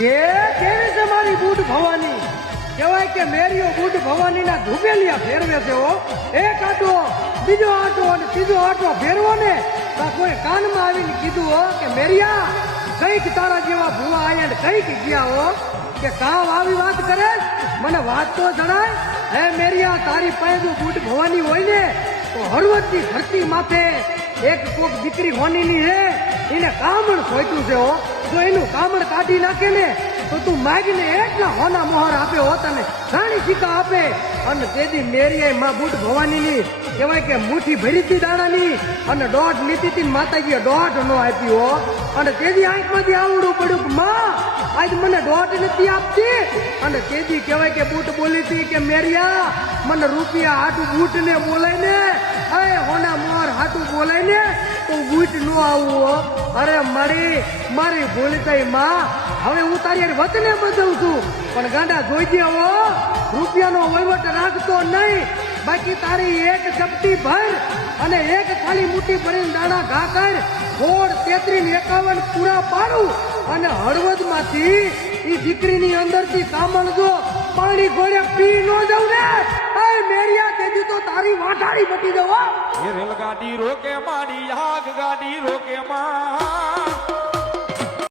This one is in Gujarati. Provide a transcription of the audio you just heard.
કે કેવી છે મારી બુટ ભવાની કહેવાય કે મેરીઓ બુટ ભવાનીના ધુબેલિયા ફેરવે છે હો એક આટો બીજો આટો અને ત્રીજો આટો ફેરવો ને તો કોઈ કાનમાં આવીને કીધું હો કે મેરિયા કઈક તારા જેવા ભૂવા આયા ને કઈક ગયા હો કે કામ આવી વાત કરે મને વાત તો જણાય હે મેરિયા તારી પાસે જો બુટ ભવાની હોય ને તો હળવદની ધરતી માથે એક કોક દીકરી હોનીની હે એને કામણ ખોટ્યું છે હો જો એનું કામણ કાઢી નાખે ને તો તું માગીને એટલા હોના મોહર આપે હો તને રાણી સિક્કા આપે અને તેથી મેરીએ માં બુટ ભવાનીની કહેવાય કે મુઠ્ઠી ભરી હતી દાણાની અને દોઢ લીધી હતી માતાજીએ દોઢ નો આપી હો અને તેથી આંખમાંથી આવડું પડ્યું કે માં આજ મને દોઢ નથી આપતી અને તેથી કહેવાય કે બુટ બોલી હતી કે મેરિયા મને રૂપિયા હાટું બુટ ને બોલાય ને અરે હોના મોહર હાટું બોલાય ને તો બુટ નો આવું અરે મારી ભૂલ થઈ માં હવે હું તારી વતને બદલું છું પણ ગાંડા જોઈજે હો રૂપિયાનો વહીવટ રાખતો નહીં બાકી તારી એક ચપટી ભર અને એક ખાલી મુઠ્ઠી ભરીને દાણા ઘા કર ગોળ 33 51 પૂરા પાડું અને હળવદ માંથી ઈ દીકરીની અંદરથી કામણ જો પાણી ગોળે પી નો જવું ને એ મેરિયા તેજી તો તારી વાટાડી બટી દઉં રેલગાડી રોકે મારી આગ ગાડી રોકે માં